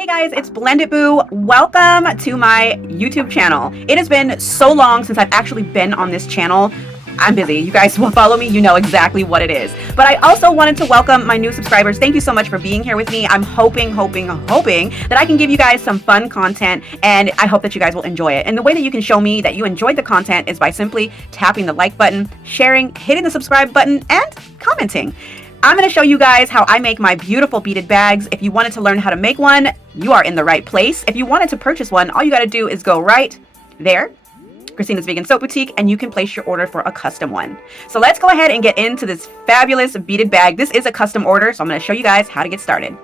Hey guys, it's Blended Boo. Welcome to my YouTube channel. It has been so long since I've actually been on this channel. I'm busy. You guys will follow me, you know exactly what it is. But I also wanted to welcome my new subscribers. Thank you so much for being here with me. I'm hoping that I can give you guys some fun content, and I hope that you guys will enjoy it. And the way that you can show me that you enjoyed the content is by simply tapping the like button, sharing, hitting the subscribe button, and commenting. I'm going to show you guys how I make my beautiful beaded bags. If you wanted to learn how to make one, you are in the right place. If you wanted to purchase one, all you got to do is go right there, Christina's Vegan Soap Boutique, and you can place your order for a custom one. So let's go ahead and get into this fabulous beaded bag. This is a custom order, so I'm going to show you guys how to get started.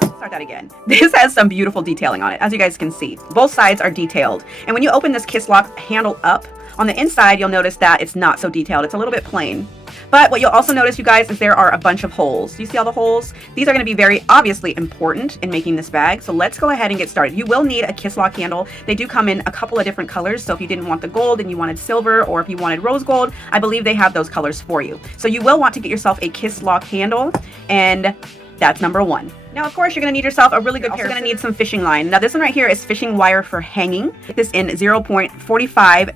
Start that again. This has some beautiful detailing on it, as you guys can see. Both sides are detailed. And when you open this kiss lock handle up, on the inside, you'll notice that it's not so detailed. It's a little bit plain. But what you'll also notice, you guys, is there are a bunch of holes. You see all the holes? These are going to be very obviously important in making this bag. So let's go ahead and get started. You will need a kiss lock handle. They do come in a couple of different colors. So if you didn't want the gold and you wanted silver, or if you wanted rose gold, I believe they have those colors for you. So you will want to get yourself a kiss lock handle, and that's number one. Now, of course, you're going to need yourself a really good pair. You're going to need some fishing line. Now, this one right here is fishing wire for hanging. This in 0.45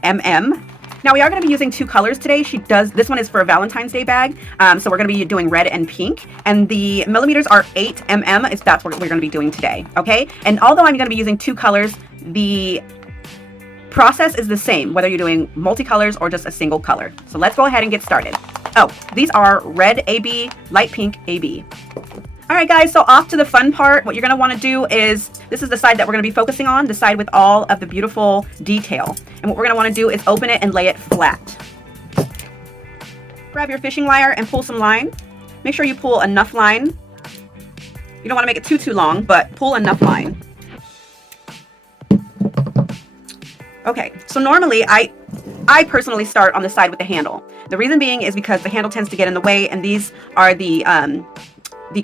mm. Now, we are going to be using two colors today. This one is for a Valentine's Day bag. So we're going to be doing red and pink. And the millimeters are 8 mm. That's what we're going to be doing today. Okay. And although I'm going to be using two colors, the process is the same, whether you're doing multicolors or just a single color. So let's go ahead and get started. Oh, these are red AB, light pink AB. All right, guys, so off to the fun part. What you're going to want to do is, this is the side that we're going to be focusing on, the side with all of the beautiful detail. And what we're going to want to do is open it and lay it flat. Grab your fishing wire and pull some line. Make sure you pull enough line. You don't want to make it too long, but pull enough line. Okay, so normally I personally start on the side with the handle. The reason being is because the handle tends to get in the way, and these are the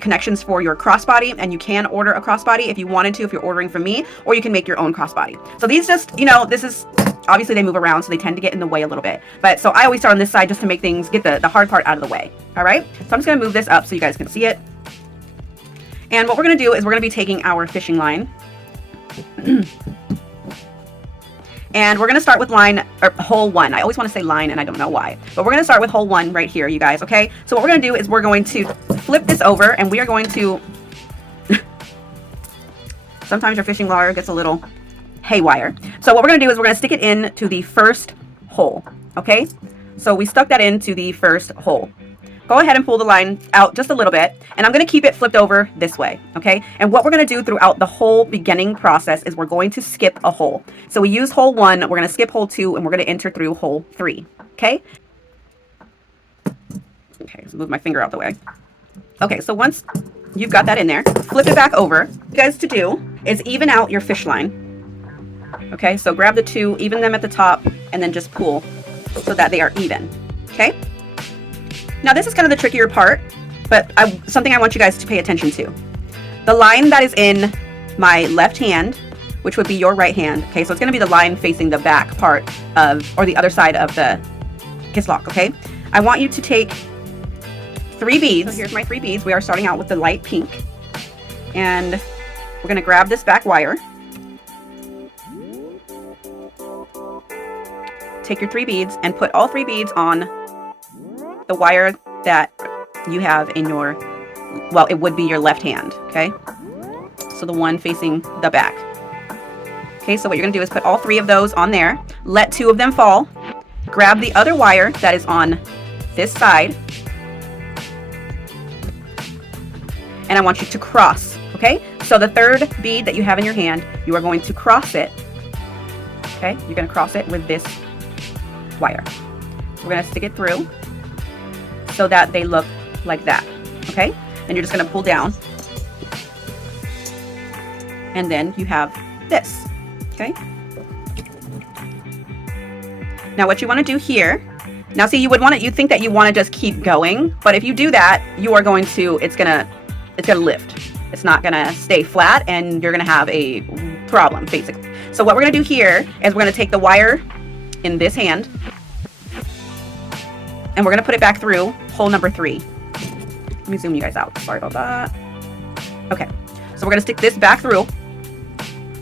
connections for your crossbody, and you can order a crossbody if you wanted to, if you're ordering from me, or you can make your own crossbody. So these just, you know, this is, obviously they move around, so they tend to get in the way a little bit. But so I always start on this side just to make things, get the hard part out of the way. All right, so I'm just gonna move this up so you guys can see it. And what we're gonna do is we're gonna be taking our fishing line and we're going to start with hole one. I always want to say line, and I don't know why. But we're going to start with hole one right here, you guys, okay? So what we're going to do is we're going to flip this over, and we are going to... Sometimes your fishing wire gets a little haywire. So what we're going to do is we're going to stick it into the first hole, okay? So we stuck that into the first hole. Go ahead and pull the line out just a little bit, and I'm going to keep it flipped over this way, okay? And what we're going to do throughout the whole beginning process is we're going to skip a hole. So we use hole one, we're going to skip hole two, and we're going to enter through hole three, okay? Okay, so move my finger out the way. Okay, so once you've got that in there, flip it back over. What you guys to do is even out your fish line, okay? So grab the two, even them at the top, and then just pull so that they are even, okay? Now this is kind of the trickier part, but something I want you guys to pay attention to. The line that is in my left hand, which would be your right hand, okay, so it's going to be the line facing the back part of, or the other side of the kiss lock, okay? I want you to take 3 beads. So here's my 3 beads. We are starting out with the light pink, and we're going to grab this back wire. Take your 3 beads and put all 3 beads on the wire that you have in your, well, it would be your left hand, okay? So the one facing the back. Okay, so what you're gonna do is put all 3 of those on there, let 2 of them fall, grab the other wire that is on this side, and I want you to cross, okay? So the 3rd bead that you have in your hand, you are going to cross it, okay? You're gonna cross it with this wire. So we're gonna stick it through so that they look like that, okay? And you're just gonna pull down, and then you have this, okay? Now what you wanna do here, now see, you'd think that you wanna just keep going, but if you do that, you are going to, it's gonna lift. It's not gonna stay flat, and you're gonna have a problem, basically. So what we're gonna do here is we're gonna take the wire in this hand, and we're going to put it back through hole number 3. Let me zoom you guys out. Sorry about that. Okay. So we're going to stick this back through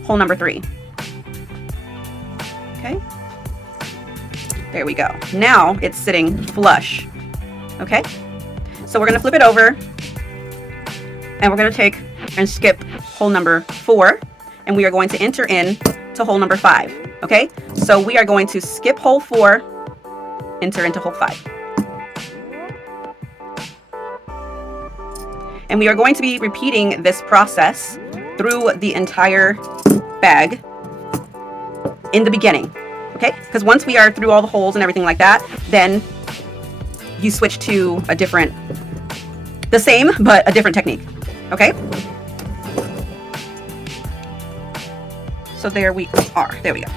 hole number 3. Okay. There we go. Now it's sitting flush. Okay. So we're going to flip it over, and we're going to take and skip hole number 4, and we are going to enter in to hole number 5. Okay. So we are going to skip hole 4, enter into hole 5. And we are going to be repeating this process through the entire bag in the beginning, okay? Because once we are through all the holes and everything like that, then you switch to a different, the same, but a different technique, okay? So there we are, there we go.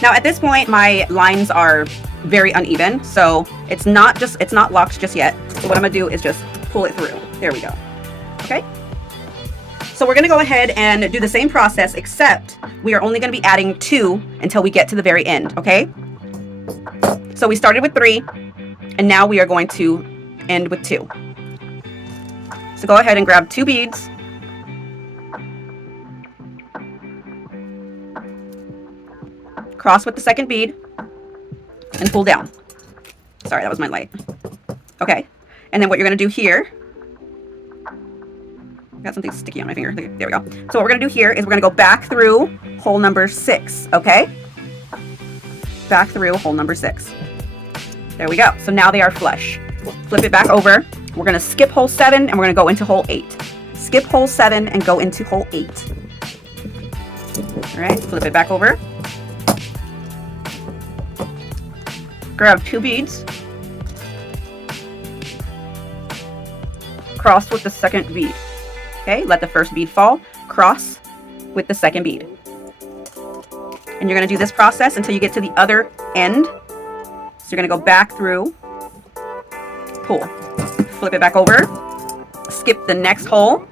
Now at this point, my lines are very uneven, so it's not locked just yet. So what I'm gonna do is just pull it through. There we go. Okay, so we're going to go ahead and do the same process, except we are only going to be adding 2 until we get to the very end. Okay, so we started with 3, and now we are going to end with 2. So go ahead and grab 2 beads, cross with the second bead, and pull down. Sorry, that was my light. Okay, and then what you're going to do here, got something sticky on my finger. There we go. So what we're going to do here is we're going to go back through hole number 6, okay? Back through hole number 6. There we go. So now they are flush. Flip it back over. We're going to skip hole 7, and we're going to go into hole 8. Skip hole 7 and go into hole 8. All right, flip it back over. Grab 2 beads. Cross with the second bead. Okay, let the first bead fall, cross with the second bead. And you're going to do this process until you get to the other end. So you're going to go back through, pull, flip it back over, skip the next hole,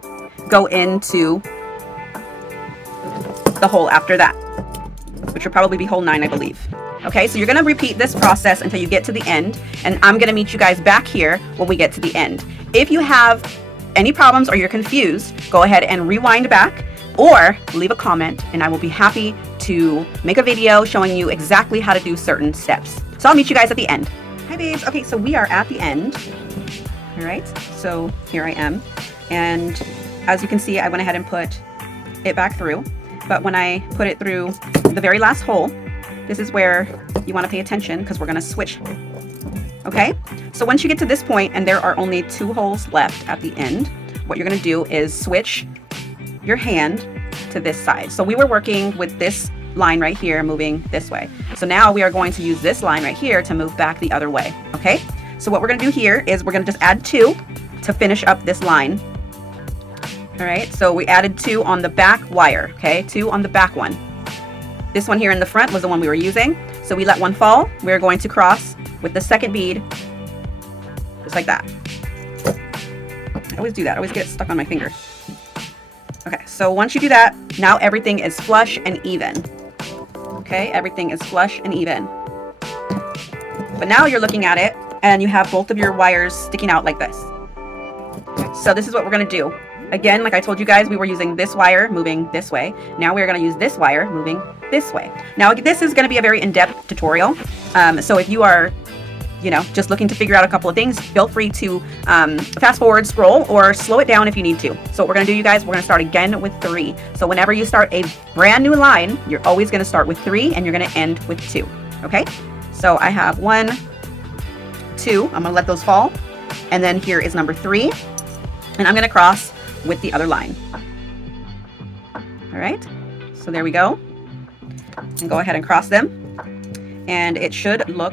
go into the hole after that, which will probably be hole 9, I believe. Okay, so you're going to repeat this process until you get to the end, and I'm going to meet you guys back here when we get to the end. If you have any problems or you're confused, go ahead and rewind back or leave a comment, and I will be happy to make a video showing you exactly how to do certain steps. So I'll meet you guys at the end. Hi babes. Okay, so we are at the end. All right, so here I am. And as you can see, I went ahead and put it back through. But when I put it through the very last hole, this is where you want to pay attention because we're going to switch. Okay, so once you get to this point and there are only 2 holes left at the end, what you're going to do is switch your hand to this side. So we were working with this line right here moving this way. So now we are going to use this line right here to move back the other way. Okay, so what we're going to do here is we're going to just add 2 to finish up this line. All right, so we added 2 on the back wire. Okay, 2 on the back one. This one here in the front was the one we were using. So we let one fall. We're going to cross with the second bead, just like that. I always do that. I always get stuck on my finger. Okay, so once you do that, now everything is flush and even. Okay, everything is flush and even. But now you're looking at it, and you have both of your wires sticking out like this. So this is what we're going to do. Again, like I told you guys, we were using this wire moving this way. Now we're going to use this wire moving this way. Now this is going to be a very in-depth tutorial. So if you are, just looking to figure out a couple of things, feel free to fast forward, scroll, or slow it down if you need to. So what we're going to do, you guys, we're going to start again with 3. So whenever you start a brand new line, you're always going to start with 3 and you're going to end with 2. Okay? So I have 1, 2. I'm going to let those fall. And then here is number 3. And I'm going to cross with the other line. All right, so there we go. And go ahead and cross them. And it should look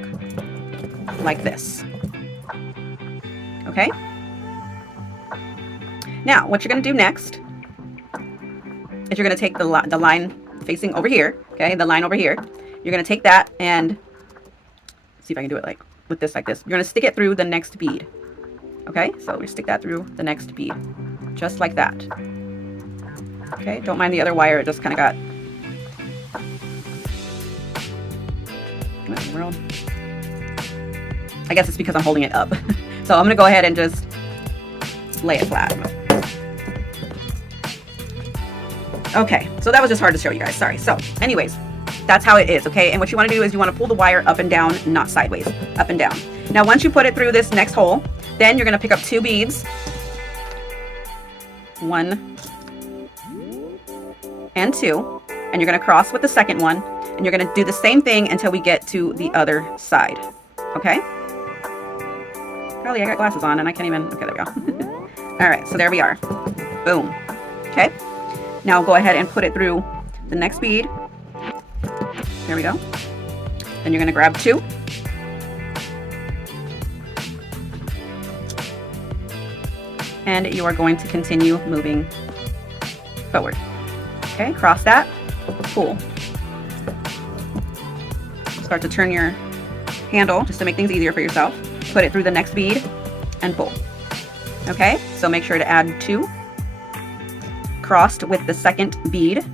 like this. Okay. Now, what you're going to do next is you're going to take the line facing over here. Okay, the line over here. You're going to take that and see if I can do it like with this, like this. You're going to stick it through the next bead. Okay, so we stick that through the next bead. Just like that. Okay, don't mind the other wire, it just kind of got... What in the world? I guess it's because I'm holding it up. So I'm going to go ahead and just lay it flat. Okay, so that was just hard to show you guys, sorry. So anyways, that's how it is, okay? And what you want to do is you want to pull the wire up and down, not sideways, up and down. Now once you put it through this next hole, then you're going to pick up 2 beads, 1 and 2, and you're going to cross with the second one, and you're going to do the same thing until we get to the other side, okay? Golly, I got glasses on and I can't even, okay, there we go. All right, so there we are. Boom. Okay. Now go ahead and put it through the next bead. There we go. Then you're going to grab 2. And you are going to continue moving forward. Okay, cross that, pull. Start to turn your handle just to make things easier for yourself. Put it through the next bead and pull. Okay, so make sure to add 2. Crossed with the second bead.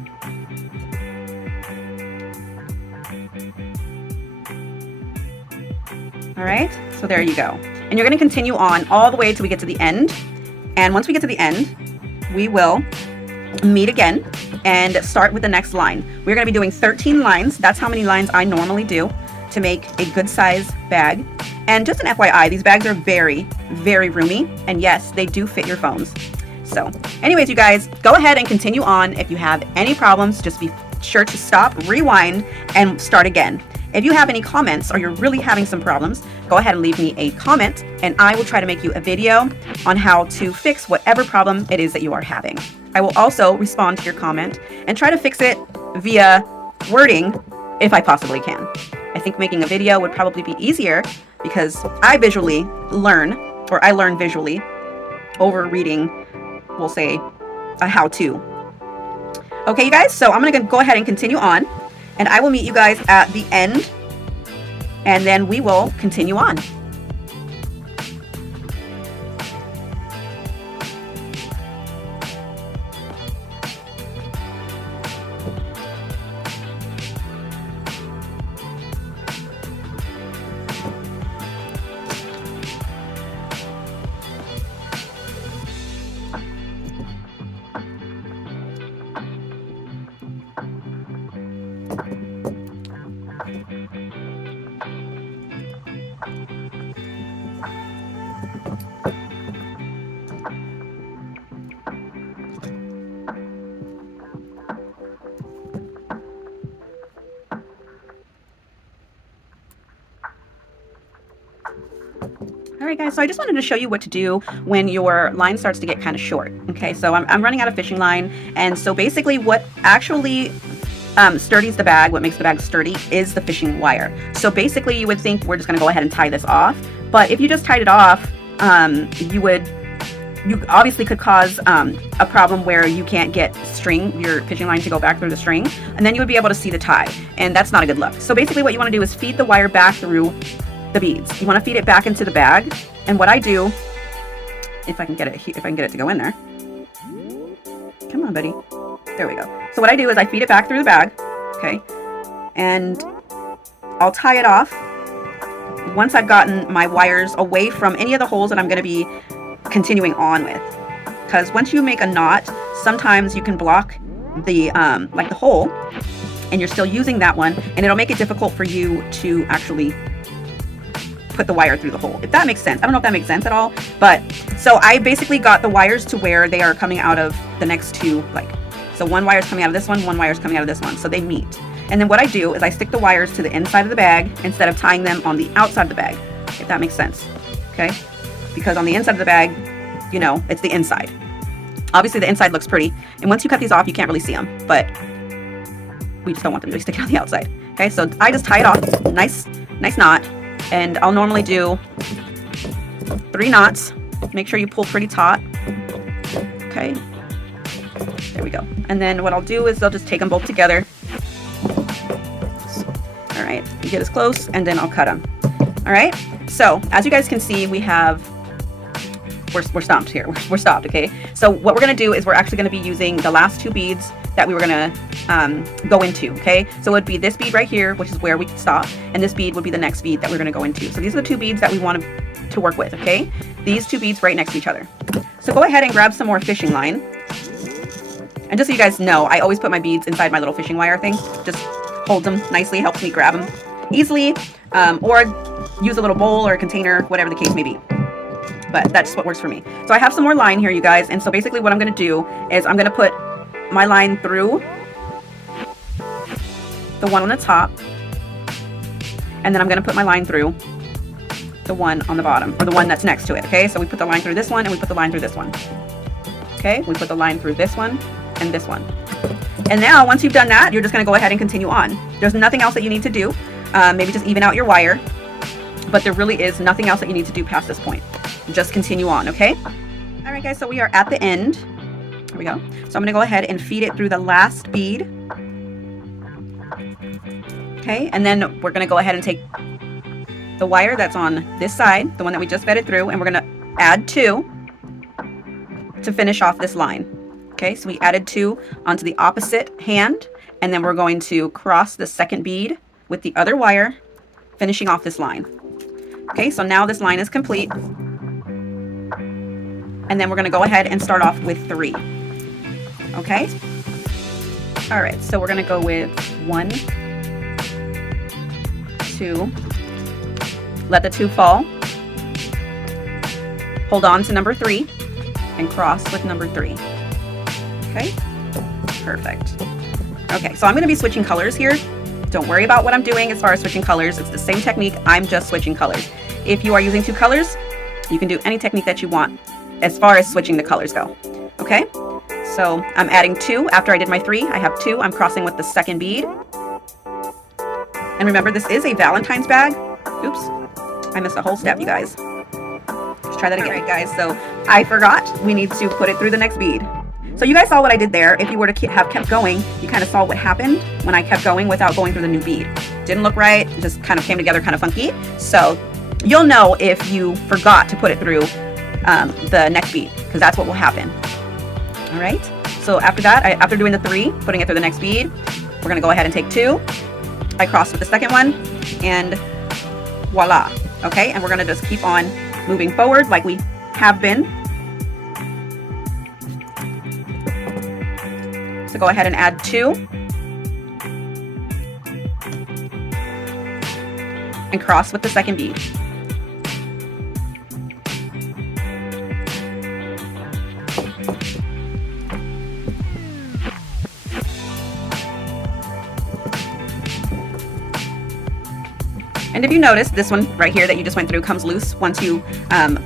All right, so there you go. And you're going to continue on all the way till we get to the end. And once we get to the end, we will meet again and start with the next line. We're going to be doing 13 lines. That's how many lines I normally do to make a good size bag. And just an FYI, these bags are very, very roomy. And yes, they do fit your phones. So anyways, you guys, go ahead and continue on. If you have any problems, just be sure to stop, rewind, and start again. If you have any comments or you're really having some problems, go ahead and leave me a comment and I will try to make you a video on how to fix whatever problem it is that you are having. I will also respond to your comment and try to fix it via wording if I possibly can. I think making a video would probably be easier because I visually learn, or I learn visually over reading, we'll say, a how-to. Okay, you guys, so I'm going to go ahead and continue on. And I will meet you guys at the end, and then we will continue on. Alright guys, so I just wanted to show you what to do when your line starts to get kind of short. Okay, so I'm running out of fishing line, and so basically what actually sturdies the bag, what makes the bag sturdy, is the fishing wire. So basically you would think we're just going to go ahead and tie this off, but if you just tied it off, you obviously could cause a problem where you can't get your fishing line to go back through the string, and then you would be able to see the tie, and that's not a good look. So basically what you want to do is feed the wire back through the beads. You want to feed it back into the bag, and what I do, if I can get it to go in there. Come on, buddy. There we go. So what I do is I feed it back through the bag, okay, and I'll tie it off once I've gotten my wires away from any of the holes that I'm going to be continuing on with. Because once you make a knot, sometimes you can block the like the hole, and you're still using that one, and it'll make it difficult for you to actually put the wire through the hole, if that makes sense. I don't know if that makes sense at all, but so I basically got the wires to where they are coming out of the next two, so one wire is coming out of this one wire is coming out of this one, so they meet. And then what I do is I stick the wires to the inside of the bag instead of tying them on the outside of the bag, if that makes sense. Okay, because on the inside of the bag, you know, it's the inside. Obviously the inside looks pretty, and once you cut these off you can't really see them, but we just don't want them to be sticking on the outside. Okay, so I just tie it off, nice knot. And I'll normally do 3 knots. Make sure you pull pretty taut. Okay. There we go. And then what I'll do is I'll just take them both together. All right. You get as close, and then I'll cut them. All right. So as you guys can see, we're stopped here. We're stopped. Okay. So what we're gonna do is we're actually gonna be using the last 2 beads that we were gonna go into. Okay, so it would be this bead right here, which is where we can stop, and this bead would be the next bead that we're going to go into. So these are the 2 beads that we want to work with. Okay, these 2 beads right next to each other. So go ahead and grab some more fishing line, And just so you guys know, I always put my beads inside my little fishing wire thing. Just holds them nicely, helps me grab them easily, or use a little bowl or a container, whatever the case may be. But that's what works for me. So I have some more line here, you guys. And so basically what I'm going to do is I'm going to put my line through the one on the top. And then I'm going to put my line through the one on the bottom, or the one that's next to it. Okay, so we put the line through this one and we put the line through this one. Okay, we put the line through this one and this one. And now once you've done that, you're just going to go ahead and continue on. There's nothing else that you need to do. Maybe just even out your wire. But there really is nothing else that you need to do past this point. Just continue on, okay? All right, guys, so we are at the end. Here we go. So I'm going to go ahead and feed it through the last bead. Okay, and then we're going to go ahead and take the wire that's on this side, the one that we just fed it through, and we're going to add 2 to finish off this line. Okay, so we added 2 onto the opposite hand, and then we're going to cross the second bead with the other wire, finishing off this line. Okay, so now this line is complete. And then we're going to go ahead and start off with 3. Okay? All right, so we're going to go with 1, 2. Let the 2 fall. Hold on to number 3 and cross with number 3. Okay? Perfect. Okay, so I'm going to be switching colors here. Don't worry about what I'm doing as far as switching colors. It's the same technique. I'm just switching colors. If you are using 2 colors, you can do any technique that you want as far as switching the colors go. Okay? So I'm adding 2 after I did my 3. I have 2. I'm crossing with the second bead. And remember, this is a Valentine's bag. Oops. I missed a whole step, you guys. Let's try that again. All right, guys. So I forgot. We need to put it through the next bead. So you guys saw what I did there. If you were to have kept going, you kind of saw what happened when I kept going without going through the new bead. Didn't look right. It just kind of came together kind of funky. So you'll know if you forgot to put it through the next bead, because that's what will happen. All right. So after that, after doing the 3, putting it through the next bead, we're going to go ahead and take 2. I cross with the second one, and voila. Okay. And we're going to just keep on moving forward like we have been. So go ahead and add 2 and cross with the second bead. And if you notice, this one right here that you just went through comes loose once you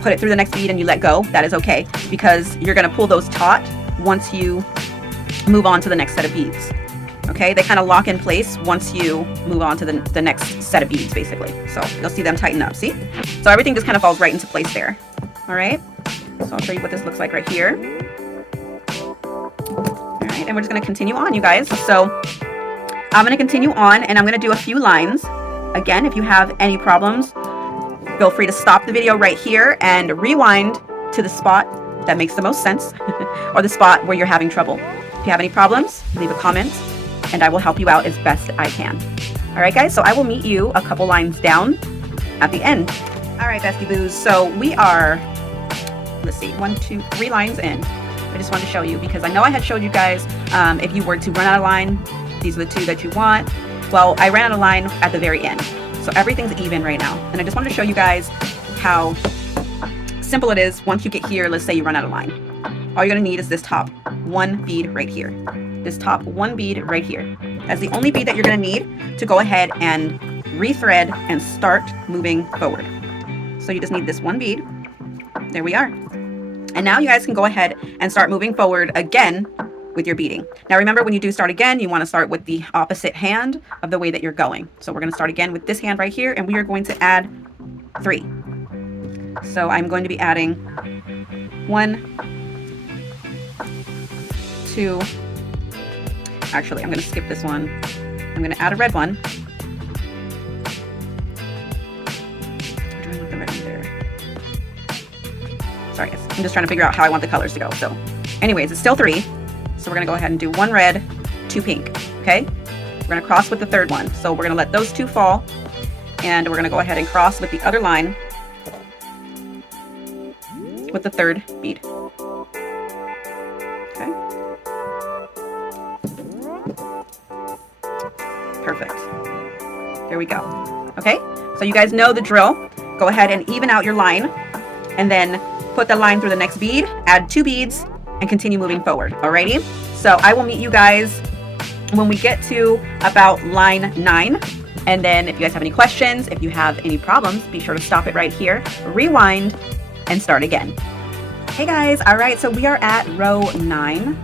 put it through the next bead and you let go. That is okay, because you're going to pull those taut once you move on to the next set of beads. Okay, they kind of lock in place once you move on to the next set of beads, basically. So you'll see them tighten up, see? So everything just kind of falls right into place there. All right, so I'll show you what this looks like right here. All right, and we're just going to continue on, you guys. So I'm going to continue on, and I'm going to do a few lines. Again, if you have any problems, feel free to stop the video right here and rewind to the spot that makes the most sense, or the spot where you're having trouble. If you have any problems, leave a comment and I will help you out as best I can. All right, guys, so I will meet you a couple lines down at the end. All right, bestie boos, so we are, let's see, 1, 2, 3 lines in. I just wanted to show you, because I know I had showed you guys if you were to run out of line, these are the 2 that you want. Well, I ran out of line at the very end, so everything's even right now. And I just wanted to show you guys how simple it is. Once you get here, let's say you run out of line, all you're going to need is this top 1 bead right here. This top 1 bead right here. That's the only bead that you're going to need to go ahead and rethread and start moving forward. So you just need this 1 bead. There we are. And now you guys can go ahead and start moving forward again with your beading. Now remember, when you do start again, you want to start with the opposite hand of the way that you're going. So we're going to start again with this hand right here, and we are going to add 3. So I'm going to be adding 1, 2, actually I'm going to skip this one. I'm going to add a red one. What do I want the red one there? Sorry guys, I'm just trying to figure out how I want the colors to go. So anyways, it's still 3. So we're going to go ahead and do 1 red, 2 pink, okay? We're going to cross with the 3rd one. So we're going to let those 2 fall, and we're going to go ahead and cross with the other line with the 3rd bead. Okay? Perfect. There we go. Okay, so you guys know the drill. Go ahead and even out your line, and then put the line through the next bead, add 2 beads, and continue moving forward. Alrighty, so I will meet you guys when we get to about line 9. And then if you guys have any questions, if you have any problems, be sure to stop it right here, rewind, and start again. Hey guys, all right, so we are at row 9.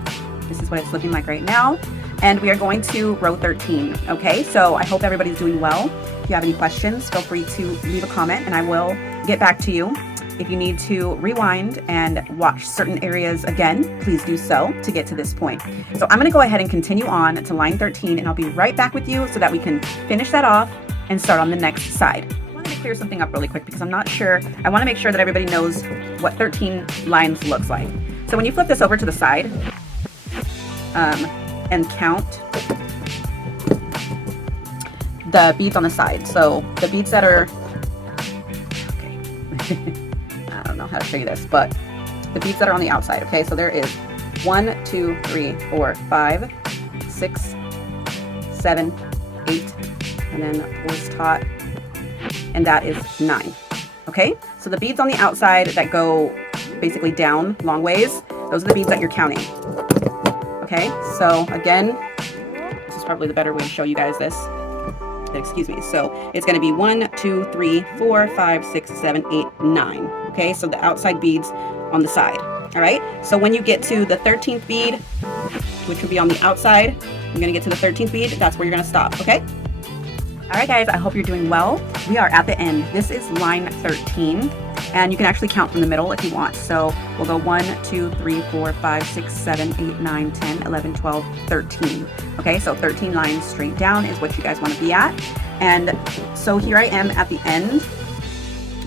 This is what it's looking like right now. And we are going to row 13, okay? So I hope everybody's doing well. If you have any questions, feel free to leave a comment and I will get back to you. If you need to rewind and watch certain areas again, please do so to get to this point. So I'm gonna go ahead and continue on to line 13 and I'll be right back with you so that we can finish that off and start on the next side. I wanted to clear something up really quick because I'm not sure. I wanna make sure that everybody knows what 13 lines looks like. So when you flip this over to the side and count the beads on the side. So the beads that are, okay. I don't know how to show you this, but the beads that are on the outside, okay? So there is 1, 2, 3, 4, 5, 6, 7, 8, and then 4 is taut, and that is 9, okay? So the beads on the outside that go basically down long ways, those are the beads that you're counting, okay? So again, this is probably the better way to show you guys this. Excuse me. So it's going to be 1, 2, 3, 4, 5, 6, 7, 8, 9. Okay, so the outside beads on the side. All right, so when you get to the 13th bead, which will be on the outside, you're going to get to the 13th bead. That's where you're going to stop. Okay. All right, guys, I hope you're doing well. We are at the end. This is line 13, and you can actually count from the middle if you want. So we'll go 1, 2, 3, 4, 5, 6, 7, 8, 9, 10, 11, 12, 13. Okay, so 13 lines straight down is what you guys want to be at. And so here I am at the end.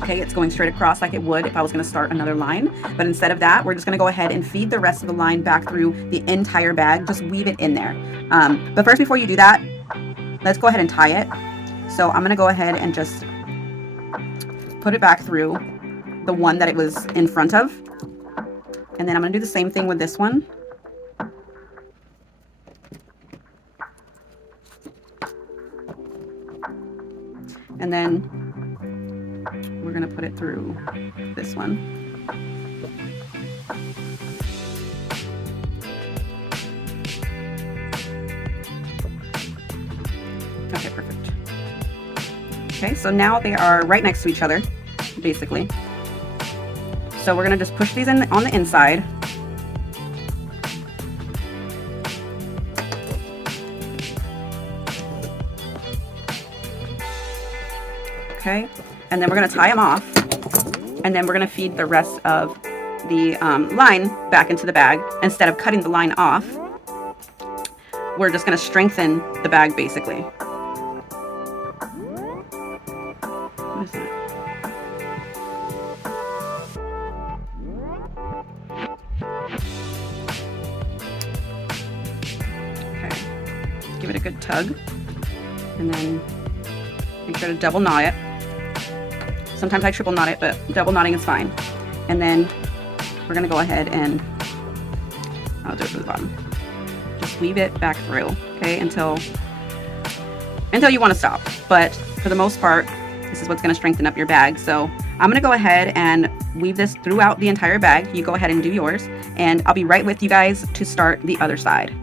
Okay, it's going straight across like it would if I was going to start another line. But instead of that, we're just going to go ahead and feed the rest of the line back through the entire bag. Just weave it in there. But first, before you do that, let's go ahead and tie it. So I'm going to go ahead and just put it back through the one that it was in front of. And then I'm going to do the same thing with this one. And then we're going to put it through this one. Okay, perfect. Okay, so now they are right next to each other, basically. So we're going to just push these in on the inside. Okay, and then we're going to tie them off, and then we're going to feed the rest of the line back into the bag. Instead of cutting the line off, we're just going to strengthen the bag, basically. What is that? Okay, give it a good tug, and then make sure to double knot it. Sometimes I triple knot it, but double knotting is fine. And then we're gonna go ahead and I'll do it from the bottom. Just weave it back through, okay, until you want to stop. But for the most part, this is what's gonna strengthen up your bag. So I'm gonna go ahead and weave this throughout the entire bag. You go ahead and do yours, and I'll be right with you guys to start the other side.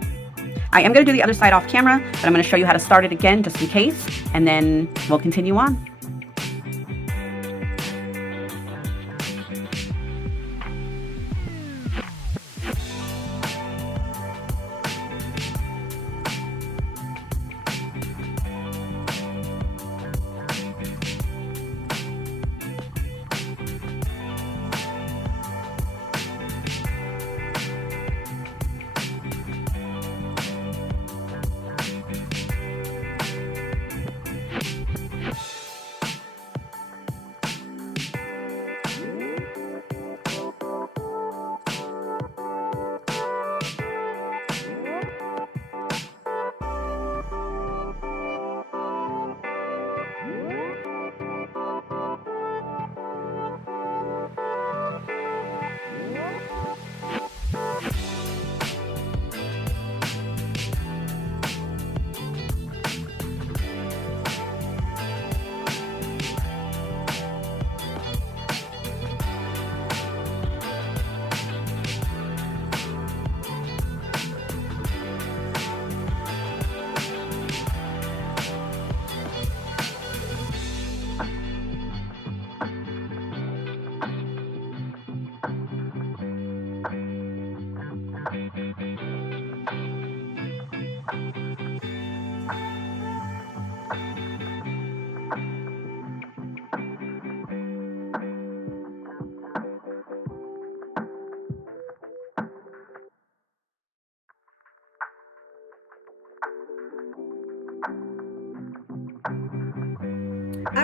I am going to do the other side off camera, but I'm going to show you how to start it again just in case, and then we'll continue on. All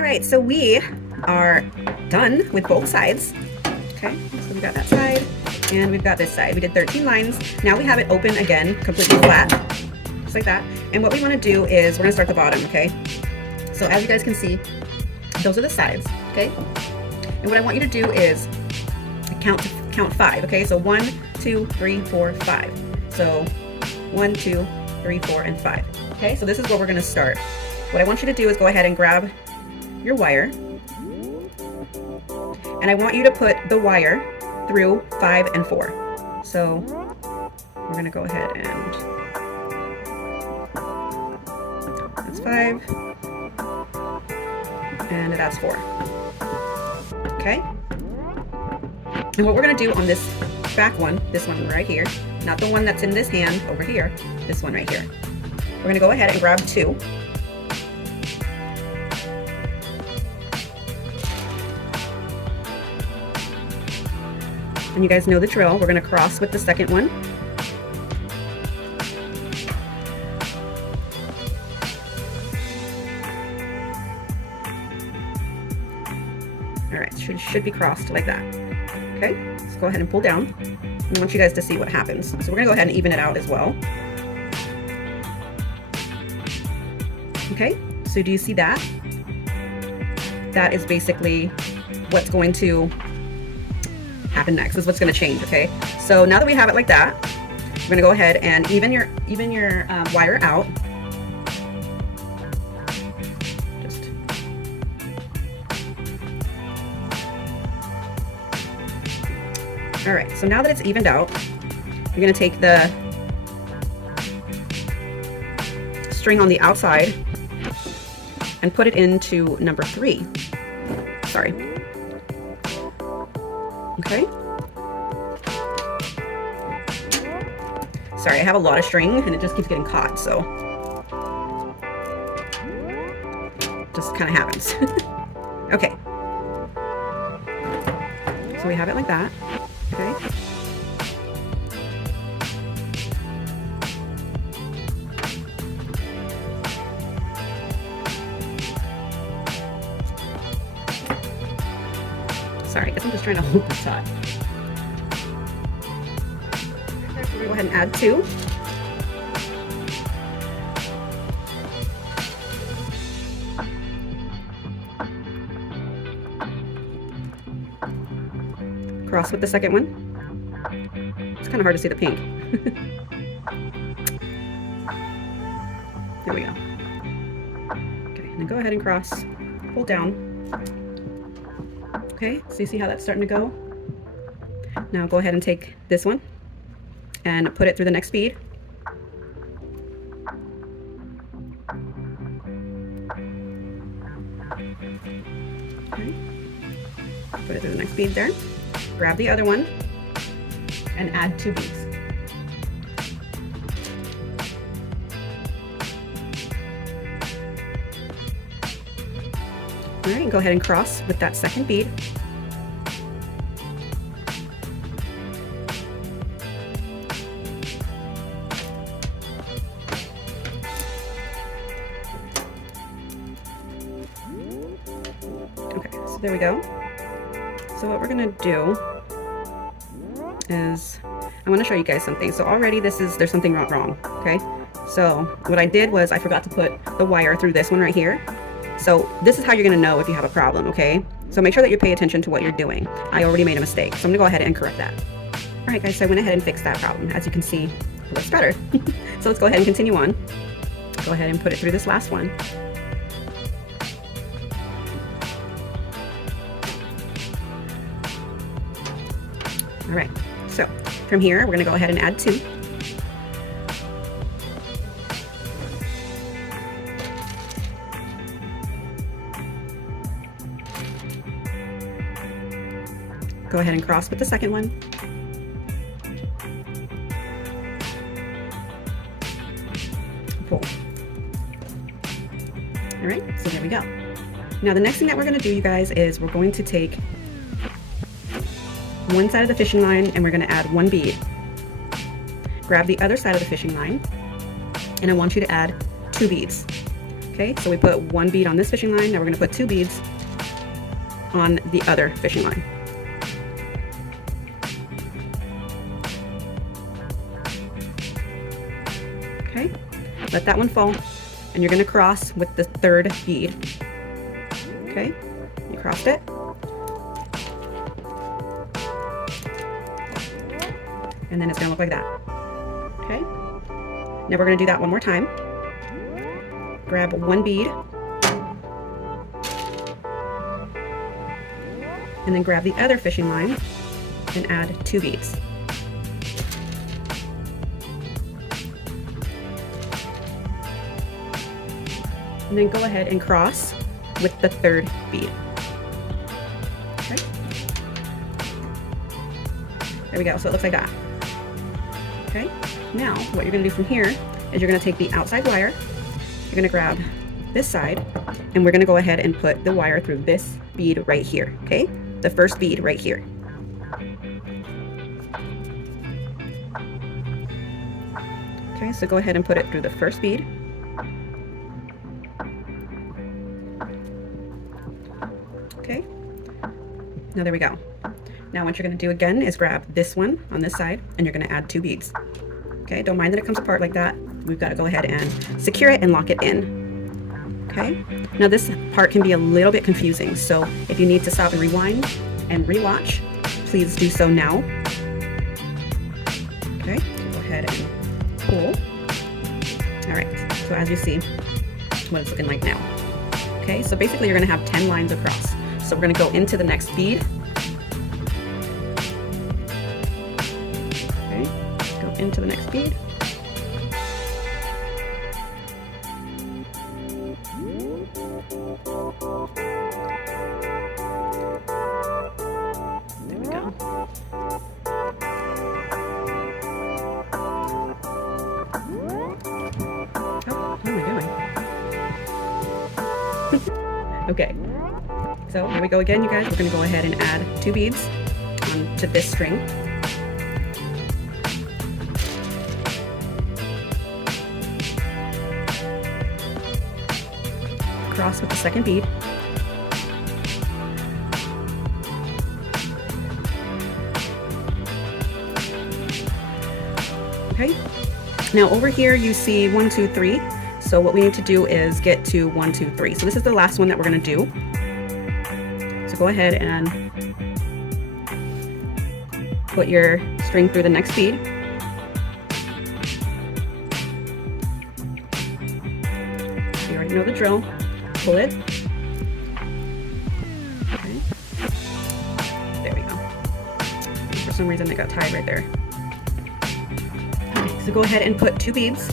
right, so we are done with both sides. Okay, so we got that side and we've got this side. We did 13 lines. Now we have it open again, completely flat, just like that. And what we want to do is we're going to start the bottom, okay? So as you guys can see, those are the sides, okay? And what I want you to do is count 5, okay? So 1, 2, 3, 4, 5. So 1, 2, 3, 4, and 5. Okay, so this is where we're going to start. What I want you to do is go ahead and grab your wire, and I want you to put the wire through 5 and 4. So we're going to go ahead and that's 5 and that's 4. Okay, and what we're going to do on this back one, this one right here, not the one that's in this hand over here, this one right here, we're going to go ahead and grab 2. And you guys know the drill. We're going to cross with the second one. All right, should be crossed like that. Okay, let's go ahead and pull down. I want you guys to see what happens. So we're going to go ahead and even it out as well. Okay, so do you see that? That is basically what's going to happen next. This is what's going to change. Okay, so now that we have it like that, we're going to go ahead and even your wire out. Just all right, so now that it's evened out, you're going to take the string on the outside and put it into number 3. Sorry. Okay. Sorry, I have a lot of string and it just keeps getting caught, so just kind of happens. Okay. So we have it like that. Okay. Sorry, I guess I'm just trying to hold this taut. We'll go ahead and add 2. Cross with the second one. It's kind of hard to see the pink. There we go. Okay, and then go ahead and cross, pull down. Okay, so you see how that's starting to go? Now go ahead and take this one and put it through the next bead. Okay. Put it through the next bead there. Grab the other one and add 2 beads. All right, go ahead and cross with that second bead. Okay, so there we go. So what we're gonna do is, I want to show you guys something. So already there's something wrong, okay? So what I did was I forgot to put the wire through this one right here. So this is how you're going to know if you have a problem, okay? So make sure that you pay attention to what you're doing. I already made a mistake, so I'm going to go ahead and correct that. All right, guys, so I went ahead and fixed that problem. As you can see, it looks better. So let's go ahead and continue on. Go ahead and put it through this last one. All right, so from here, we're going to go ahead and add 2. Go ahead and cross with the second one. pull. All right, so there we go. Now the next thing that we're going to do, you guys, is we're going to take one side of the fishing line and we're going to add one bead. Grab the other side of the fishing line, and I want you to add 2 beads. Okay, so we put 1 bead on this fishing line. Now we're going to put 2 beads on the other fishing line. Okay, let that one fall, and you're going to cross with the 3rd bead. Okay, you crossed it. And then it's going to look like that. Okay, now we're going to do that one more time. Grab 1 bead, and then grab the other fishing line and add 2 beads. And then go ahead and cross with the 3rd bead. Okay. There we go, so it looks like that. Okay, now what you're going to do from here is you're going to take the outside wire, you're going to grab this side, and we're going to go ahead and put the wire through this bead right here, okay? The first bead right here. Okay, so go ahead and put it through the first bead. Okay, now there we go. Now what you're going to do again is grab this one on this side, and you're going to add 2 beads. Okay, don't mind that it comes apart like that. We've got to go ahead and secure it and lock it in. Okay, now this part can be a little bit confusing, so if you need to stop and rewind and rewatch, please do so now. Okay, so go ahead and pull. All right, so as you see what it's looking like now. Okay, so basically you're going to have 10 lines across. So we're going to go into the next bead. Into the next bead. There we go. Oh, what am I doing? Okay, so here we go again, you guys. We're going to go ahead and add 2 beads onto this string. Cross with the 2nd bead. Okay, now over here you see 1, 2, 3. So what we need to do is get to 1, 2, 3. So this is the last one that we're going to do. So go ahead and put your string through the next bead. You already know the drill. Pull it. Okay. There we go. For some reason they got tied right there. Okay, so go ahead and put 2 beads.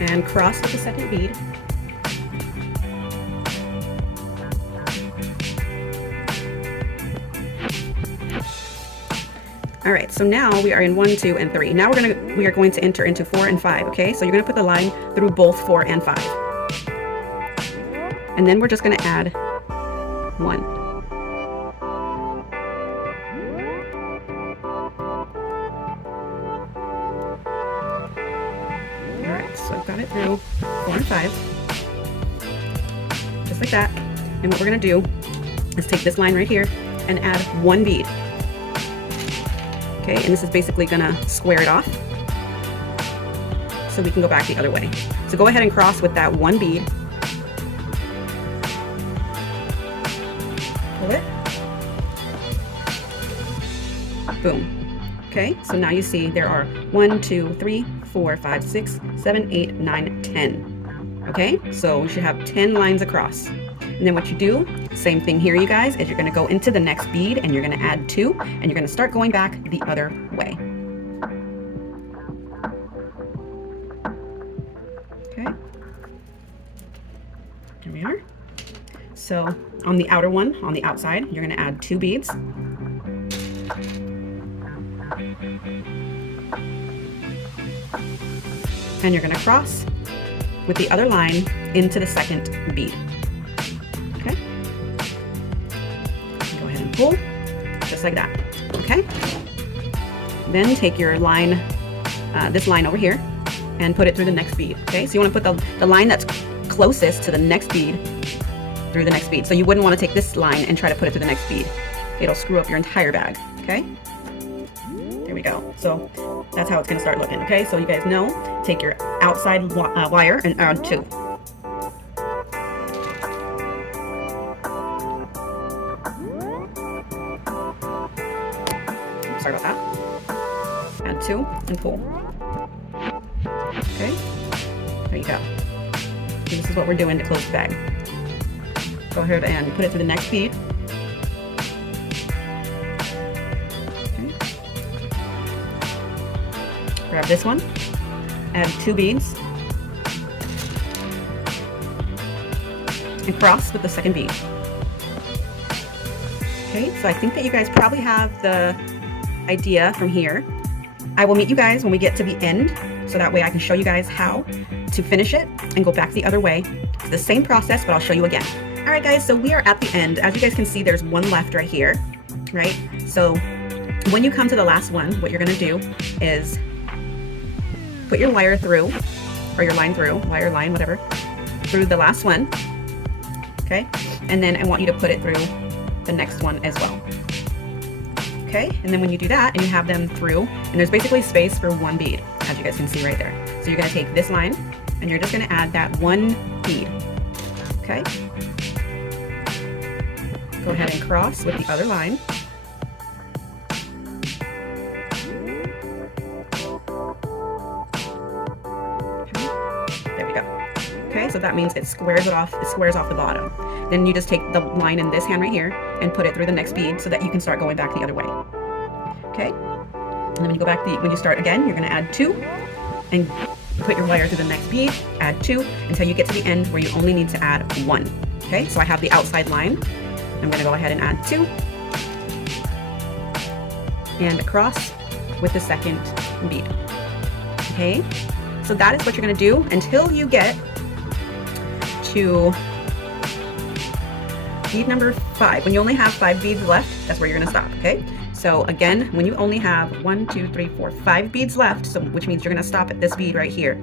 And cross with the 2nd bead. All right, so now we are in 1, 2, and 3. Now we are going to enter into 4 and 5, okay? So you're gonna put the line through both 4 and 5. And then we're just gonna add 1. All right, so I've got it through 4 and 5. Just like that. And what we're gonna do is take this line right here and add 1 bead. Okay, and this is basically gonna square it off so we can go back the other way. So go ahead and cross with that 1 bead. Pull it. Boom. Okay, so now you see there are 1, 2, 3, 4, 5, 6, 7, 8, 9, 10. Okay, so we should have 10 lines across. And then what you do, same thing here, you guys, is you're going to go into the next bead and you're going to add 2, and you're going to start going back the other way. Okay. Here we are. So on the outer one, on the outside, you're going to add 2 beads. And you're going to cross with the other line into the second bead. Okay? Go ahead and pull, just like that. Okay? Then take your line, this line over here, and put it through the next bead. Okay? So you want to put the line that's closest to the next bead through the next bead. So you wouldn't want to take this line and try to put it through the next bead. It'll screw up your entire bag. Okay? There we go. So that's how it's going to start looking. Okay? So you guys know, take your outside wire and add 2. Sorry about that. Add 2 and pull. Okay? There you go. And this is what we're doing to close the bag. Go ahead and put it through the next bead. Okay. Grab this one, add 2 beads, and cross with the second bead. Okay, so I think that you guys probably have the idea from here. I will meet you guys when we get to the end, so that way I can show you guys how to finish it and go back the other way. It's the same process, but I'll show you again. All right, guys, so we are at the end. As you guys can see, there's one left right here, right? So when you come to the last one, what you're gonna do is put your wire through, or your line through, wire, line, whatever, through the last one, okay? And then I want you to put it through the next one as well. Okay, and then when you do that and you have them through, and there's basically space for 1 bead, as you guys can see right there. So you're gonna take this line and you're just gonna add that 1 bead, okay? Go ahead and cross with the other line. Okay. There we go. Okay, so that means it squares off the bottom. Then you just take the line in this hand right here and put it through the next bead so that you can start going back the other way. Okay? And then when you go back, when you start again, you're gonna add 2 and put your wire through the next bead, add 2 until you get to the end where you only need to add 1. Okay, so I have the outside line. I'm gonna go ahead and add 2 and cross with the second bead. Okay, so that is what you're gonna do until you get to bead number 5. When you only have 5 beads left, that's where you're gonna stop, okay? So again, when you only have 1, 2, 3, 4, 5 beads left, so which means you're gonna stop at this bead right here.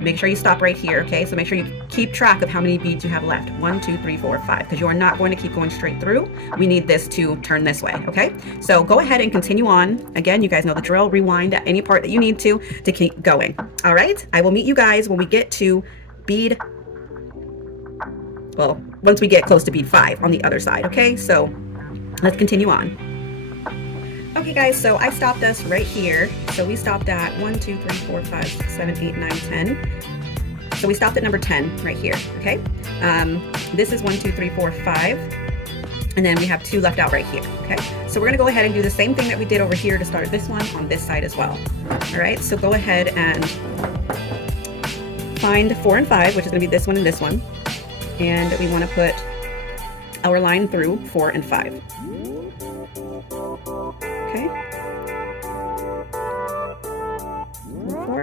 Make sure you stop right here, okay? So make sure you keep track of how many beads you have left. 1, 2, 3, 4, 5, because you are not going to keep going straight through. We need this to turn this way, okay? So go ahead and continue on. Again, you guys know the drill. Rewind at any part that you need to keep going. All right? I will meet you guys when we get to bead, well, once we get close to bead 5 on the other side, okay? So let's continue on. Okay guys, so I stopped us right here. So we stopped at 1, 2, 3, 4, 5, 6, 7, 8, 9, 10. So we stopped at number 10 right here, okay? This is 1, 2, 3, 4, 5. And then we have 2 left out right here, okay? So we're gonna go ahead and do the same thing that we did over here to start this one on this side as well. All right, so go ahead and find 4 and 5, which is gonna be this one and this one. And we wanna put our line through 4 and 5. Okay. 4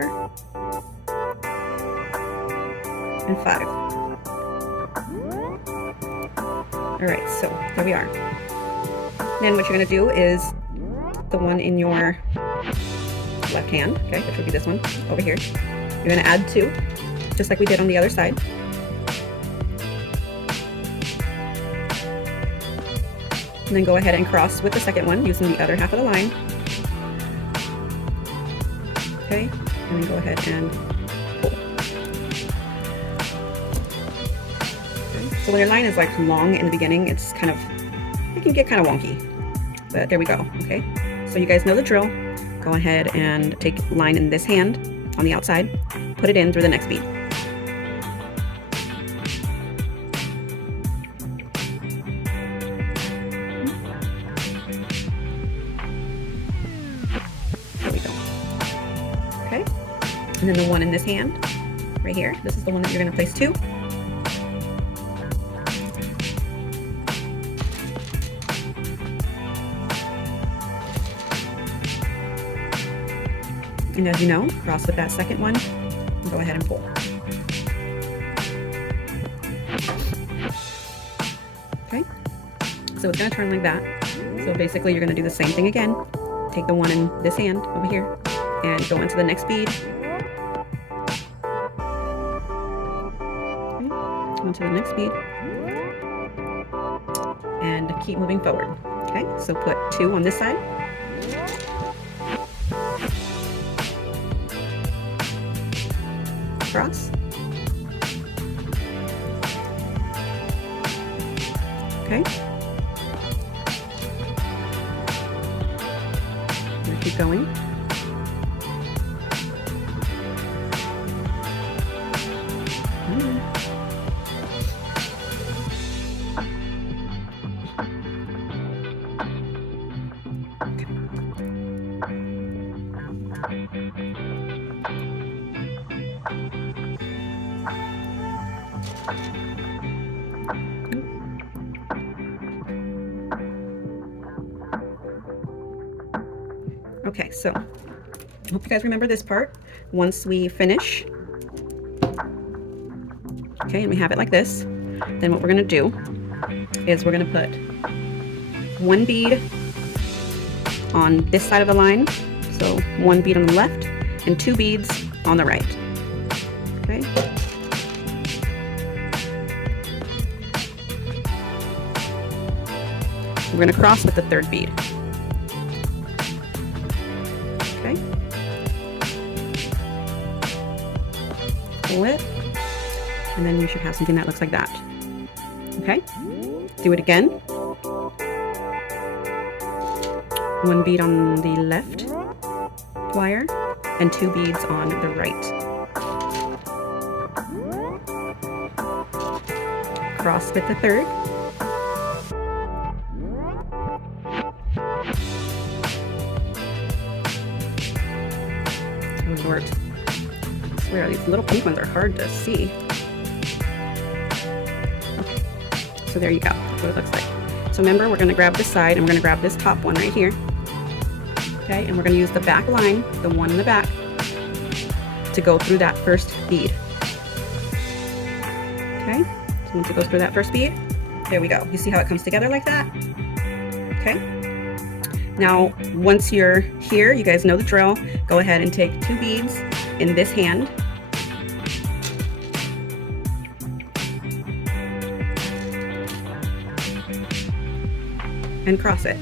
and 5. All right, so there we are. Then what you're gonna do is the one in your left hand, okay, which would be this one over here. You're gonna add 2, just like we did on the other side. And then go ahead and cross with the second one using the other half of the line. Okay, and then go ahead and pull. Okay. So when your line is like long in the beginning, it's kind of, it can get kind of wonky, but there we go, okay? So you guys know the drill. Go ahead and take line in this hand on the outside, put it in through the next bead. And then the one in this hand, right here, this is the one that you're gonna place 2. And as you know, cross with that second one, and go ahead and pull. Okay, so it's gonna turn like that. So basically you're gonna do the same thing again. Take the one in this hand over here and go into the next bead. Okay, go into the next bead and keep moving forward. Okay, so put 2 on this side. Cross. Okay. Keep going. Okay, so I hope you guys remember this part. Once we finish, okay, and we have it like this, then what we're gonna do is we're gonna put 1 bead on this side of the line, so 1 bead on the left and 2 beads on the right. Okay. We're gonna cross with the 3rd bead. Okay. Pull it, and then you should have something that looks like that. Okay. Do it again. 1 bead on the left wire and 2 beads on the right. Cross with the 3rd. Oh Lord, I swear these little pink ones are hard to see. Okay. So there you go, that's what it looks like. So remember, we're gonna grab this side and we're gonna grab this top one right here. Okay, and we're gonna use the back line, the one in the back, to go through that first bead. Okay, so once it goes through that first bead, there we go. You see how it comes together like that? Okay. Now, once you're here, you guys know the drill. Go ahead and take 2 beads in this hand. And cross it.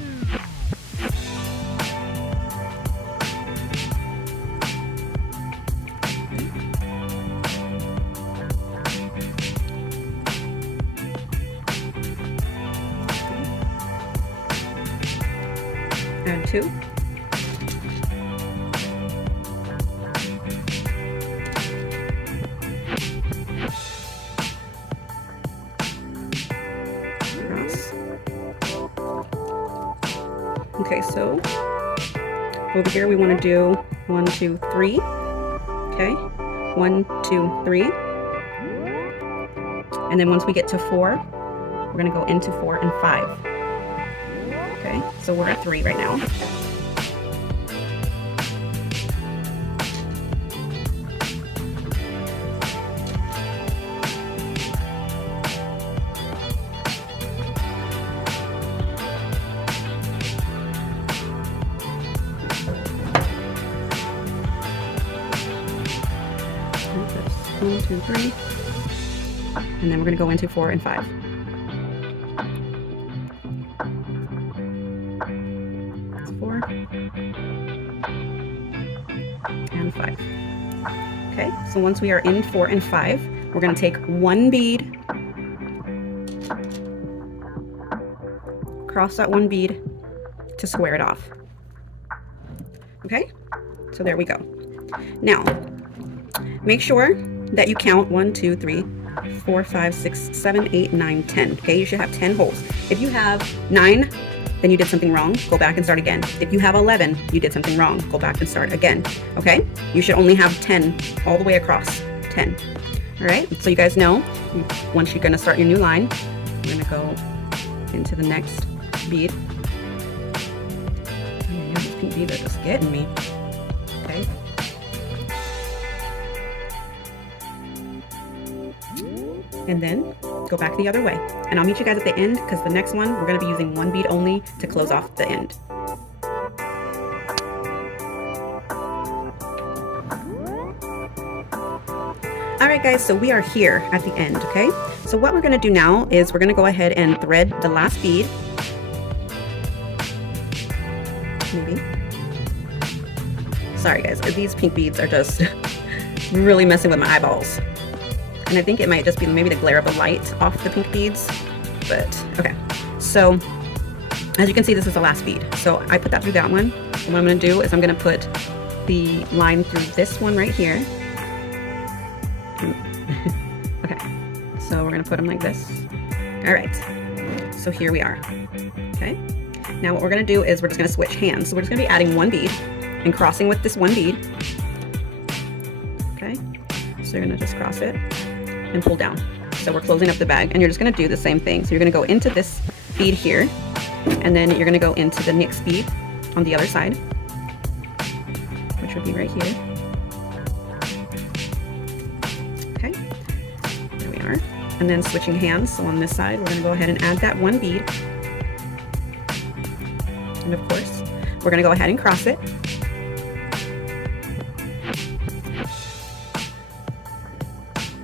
Add 2. Cross. Okay, so over here we want to do 1, 2, 3. Okay, 1, 2, 3. And then once we get to 4, we're going to go into 4 and 5. Okay, so we're at 3 right now. One, 2, 3. And then we're going to go into 4 and 5. That's 4 and 5. Okay, so once we are in 4 and 5, we're going to take 1 bead, cross that 1 bead to square it off. Okay, so there we go. Now, make sure that you count 1, 2, 3, 4, 5, 6, 7, 8, 9, 10. Okay, you should have 10 holes. If you have 9, then you did something wrong. Go back and start again. If you have 11, you did something wrong. Go back and start again. Okay, you should only have 10 all the way across. 10. All right, so you guys know, once you're going to start your new line, you're going to go into the next bead. Oh, yeah, these pink beads are just getting me. Okay, and then go back the other way. And I'll meet you guys at the end because the next one, we're gonna be using one bead only to close off the end. All right guys, so we are here at the end, okay? So what we're gonna do now is we're gonna go ahead and thread the last bead. Maybe. Sorry guys, these pink beads are just really messing with my eyeballs. And I think it might just be maybe the glare of the light off the pink beads, but okay. So as you can see, this is the last bead. So I put that through that one. And what I'm gonna do is I'm gonna put the line through this one right here. Okay, so we're gonna put them like this. All right, so here we are, okay? Now what we're gonna do is we're just gonna switch hands. So we're just gonna be adding one bead and crossing with this one bead. Okay, so you're gonna just cross it and pull down. So we're closing up the bag, and you're just gonna do the same thing. So you're gonna go into this bead here, and then you're gonna go into the next bead on the other side, which would be right here. Okay, there we are. And then switching hands, so on this side, we're gonna go ahead and add that one bead. And of course, we're gonna go ahead and cross it.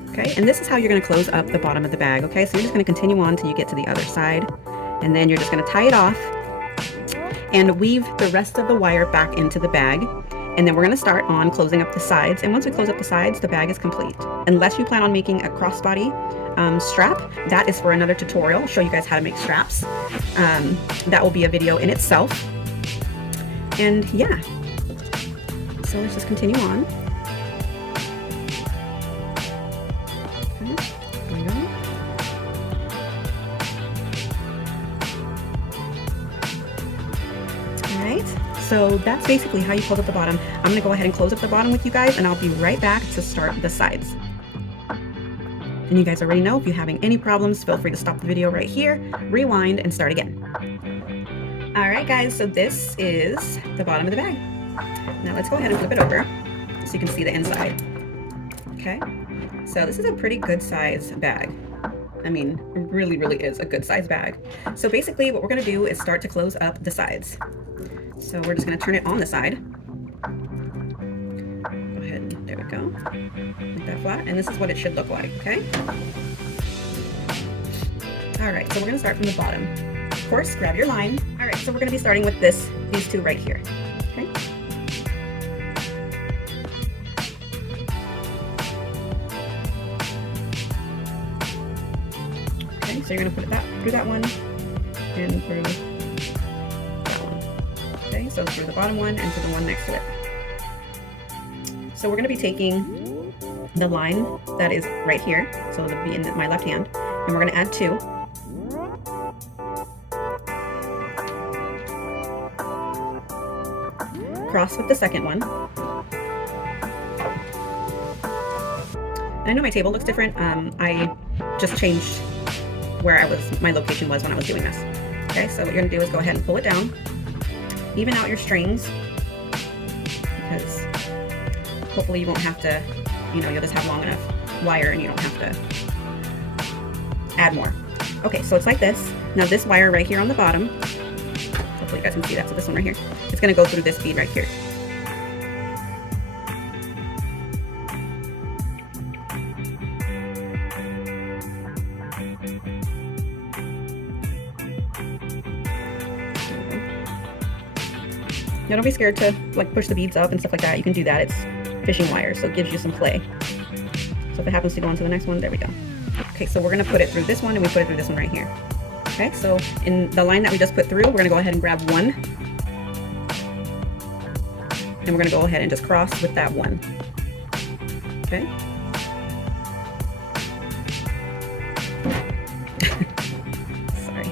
Okay, and this is how you're gonna close up the bottom of the bag, okay? So you're just gonna continue on till you get to the other side, and then you're just gonna tie it off and weave the rest of the wire back into the bag. And then we're gonna start on closing up the sides. And once we close up the sides, the bag is complete. Unless you plan on making a crossbody strap, that is for another tutorial. I'll show you guys how to make straps. That will be a video in itself. And yeah, so let's just continue on. Okay, there we go. Alright, so that's basically how you close up the bottom. I'm going to go ahead and close up the bottom with you guys, and I'll be right back to start the sides. And you guys already know, if you're having any problems, feel free to stop the video right here, rewind, and start again. Alright guys, so this is the bottom of the bag. Now let's go ahead and flip it over so you can see the inside. Okay, so this is a pretty good size bag. I mean, it really, really is a good size bag. So basically what we're gonna do is start to close up the sides. So we're just gonna turn it on the side. Go ahead, and there we go. Make that flat, and this is what it should look like, okay? All right, so we're gonna start from the bottom. Of course, grab your line. All right, so we're gonna be starting with these two right here, okay? Okay, so you're gonna put it through that one and through that one. Okay, so through the bottom one and to the one next to it. So we're gonna be taking the line that is right here, so it'll be in my left hand, and we're gonna add two. Cross with the second one. And I know my table looks different. I just changed where my location was when I was doing this. Okay, so what you're gonna do is go ahead and pull it down, even out your strings, because hopefully you won't have to, you'll just have long enough wire and you don't have to add more. Okay, so it's like this. Now this wire right here on the bottom, hopefully you guys can see that, so this one right here, it's gonna go through this bead right here. Now don't be scared to push the beads up and stuff like that. You can do that. It's fishing wire, so it gives you some play. So if it happens to go on to the next one, there we go. Okay, so we're gonna put it through this one, and we put it through this one right here. Okay, so in the line that we just put through, we're gonna go ahead and grab one, and we're gonna go ahead and just cross with that one. Okay. Sorry.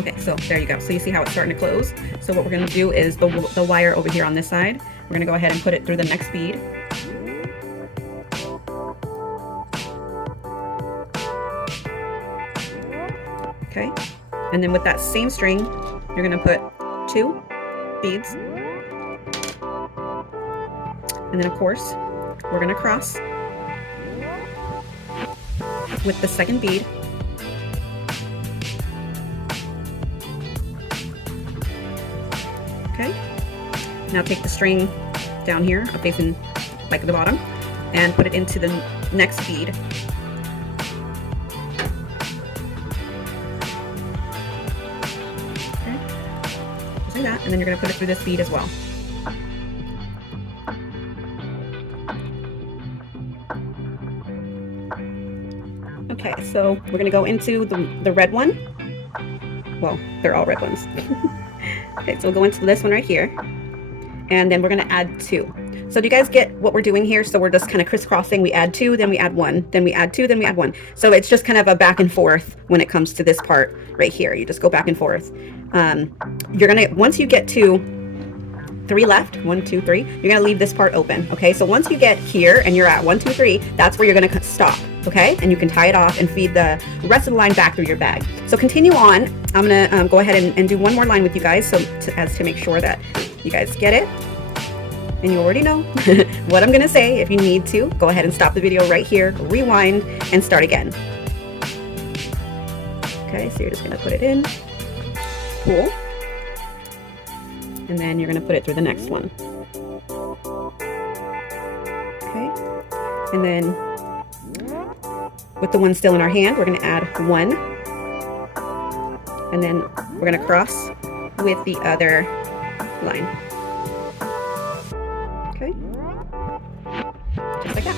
Okay, so there you go. So you see how it's starting to close. So what we're gonna do is the wire over here on this side, we're gonna go ahead and put it through the next bead. Okay, and then with that same string, you're gonna put two beads. And then of course, we're gonna cross. with the second bead. Okay, now take the string down here, facing like the bottom, and put it into the next bead. Okay, just like that, and then you're going to put it through this bead as well. Okay, so we're going to go into the red one. Well, they're all red ones. Okay, so we'll go into this one right here, and then we're going to add 2. So do you guys get what we're doing here? So we're just kind of crisscrossing. We add 2, then we add 1, then we add 2, then we add 1. So it's just kind of a back and forth when it comes to this part right here. You just go back and forth. You're going to, once you get to 3 left, 1, 2, 3, you're going to leave this part open. Okay, so once you get here and you're at 1, 2, 3, that's where you're going to stop. Okay, and you can tie it off and feed the rest of the line back through your bag. So continue on. I'm gonna go ahead and do one more line with you guys, so to make sure that you guys get it. And you already know what I'm gonna say. If you need to, go ahead and stop the video right here, rewind, and start again. Okay, so you're just gonna put it in, pull, and then you're gonna put it through the next one. Okay, and then with the one still in our hand, we're going to add 1, and then we're going to cross with the other line. Okay, just like that.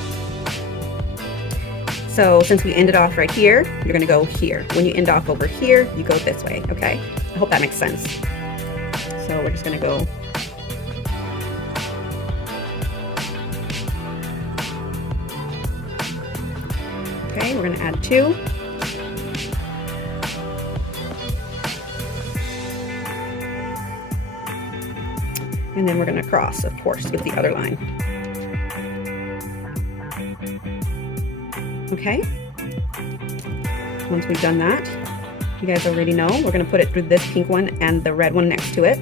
So since we ended off right here, you're going to go here. When you end off over here, you go this way. Okay, I hope that makes sense. So we're just going to go . Okay, we're going to add 2. And then we're going to cross, of course, with the other line. Okay. Once we've done that, you guys already know, we're going to put it through this pink one and the red one next to it.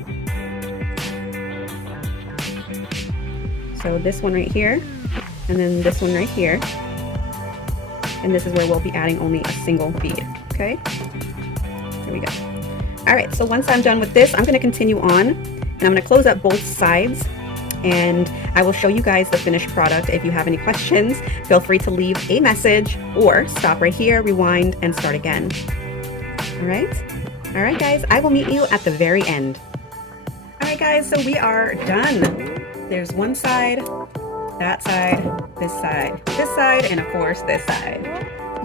So this one right here, and then this one right here. And this is where we'll be adding only a single bead. Okay, there we go. All right, so once I'm done with this, I'm going to continue on, and I'm going to close up both sides, and I will show you guys the finished product. If you have any questions, feel free to leave a message or stop right here, rewind, and start again. All right guys, I will meet you at the very end. All right guys, so we are done. There's one side, that side, this side, and of course this side.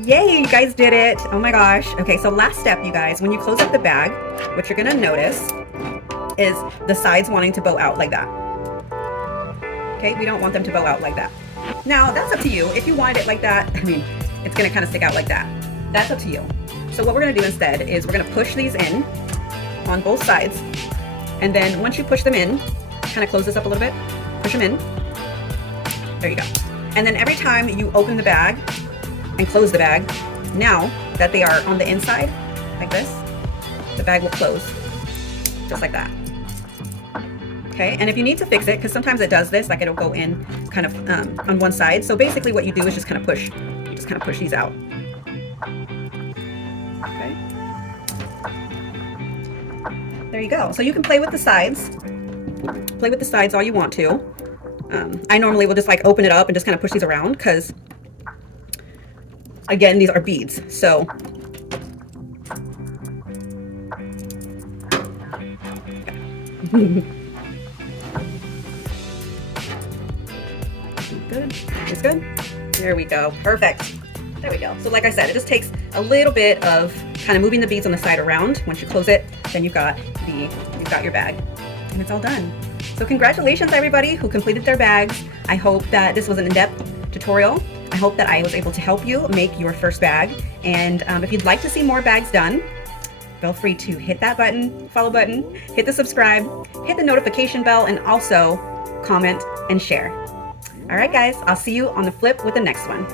Yay, you guys did it. Oh my gosh. Okay, so last step, you guys, when you close up the bag, what you're gonna notice is the sides wanting to bow out like that. Okay, we don't want them to bow out like that. Now, that's up to you. If you want it like that, I mean, it's gonna kind of stick out like that. That's up to you. So what we're gonna do instead is we're gonna push these in on both sides, and then once you push them in, kind of close this up a little bit, push them in. There you go. And then every time you open the bag and close the bag, now that they are on the inside, like this, the bag will close, just like that. Okay, and if you need to fix it, because sometimes it does this, like it'll go in kind of on one side. So basically what you do is just kind of push, these out. Okay. There you go. So you can play with the sides. Play with the sides all you want to. I normally will just like open it up and just kind of push these around because, again, these are beads. So good. It's good. There we go. Perfect. There we go. So like I said, it just takes a little bit of kind of moving the beads on the side around. Once you close it, then you've got your bag, and it's all done. So congratulations everybody who completed their bags. I hope that this was an in-depth tutorial. I hope that I was able to help you make your first bag. And if you'd like to see more bags done, feel free to hit that button, follow button, hit the subscribe, hit the notification bell, and also comment and share. All right guys, I'll see you on the flip with the next one.